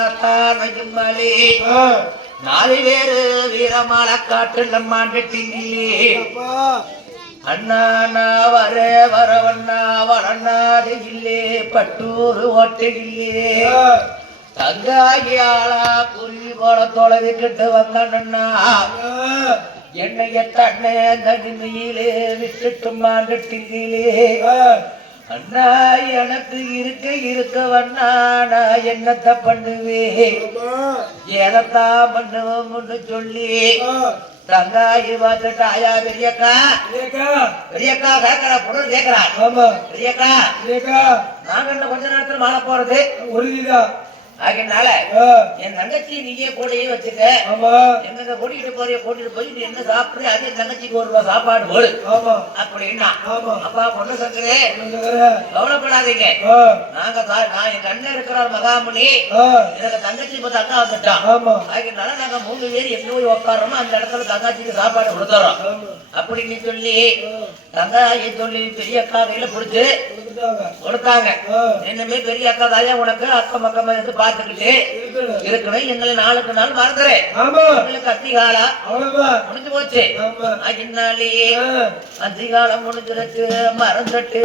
சங்கரநாத்தானையும்பலி நாலு பேரு வீரமால காட்டுல மாண்டுட்டீங்களே அண்ணா வர வரவண்ணா வளர்நாடு இல்லே பட்டூர் ஓட்டையில்லே தங்காயியாளா குருவி போல தொலைவிக்கிட்டு வந்தண்ணா என்னைய தன்னை தனிமையிலே விட்டுட்டு மாண்டுட்டீங்களே அண்ணா எனக்கு இருக்க இருக்க வண்ணா நான் என்னத்த பண்ணுவேன்? ஏனத்தான் பண்ணுவோம்னு சொல்லி தங்காயி பார்த்துட்டு ஆயா பெரியக்கா. பெரியக்கா. கேட்கறா பொண்ணு கேட்கறா பெரியக்கா. நாங்க இன்னும் கொஞ்ச நேரத்துல மாலை போறது. ஆகினால என் தங்கச்சி நீயே கூடயே வச்சுக்க. எங்க கூட்டிட்டு போறிய கூட்டிட்டு போய் நீ என்ன சாப்பிடுற அதே தங்கச்சிக்கு ஒரு ரூபாய் சாப்பாடு போடு. அப்படின்னா அப்பா பொண்ணு சங்கரே கவலைப்படாதீங்க. நாங்க நான் என் கண்ணு இருக்கிறார் மகாமுனி எனக்கு தங்கச்சி இப்ப தங்கா வந்துட்டான் அதனால நாங்க மூணு பேர் எங்க போய் உட்காரோமோ அந்த இடத்துல தங்காச்சிக்கு சாப்பாடு கொடுத்துறோம். அப்படின்னு சொல்லி தங்காயை சொல்லி பெரிய அக்கா கையில பிடிச்சு கொடுத்தாங்க. என்னமே பெரிய அக்கா தாயா உனக்கு அக்கம் பக்கம் இருந்து பார்த்துக்கிட்டு இருக்கணும். எங்களை நாளுக்கு நாள் மறந்துறேன் எங்களுக்கு அதிகாலா முடிஞ்சு போச்சு. அதனாலே அதிகாலம் முடிஞ்சிருக்கு மறந்துட்டு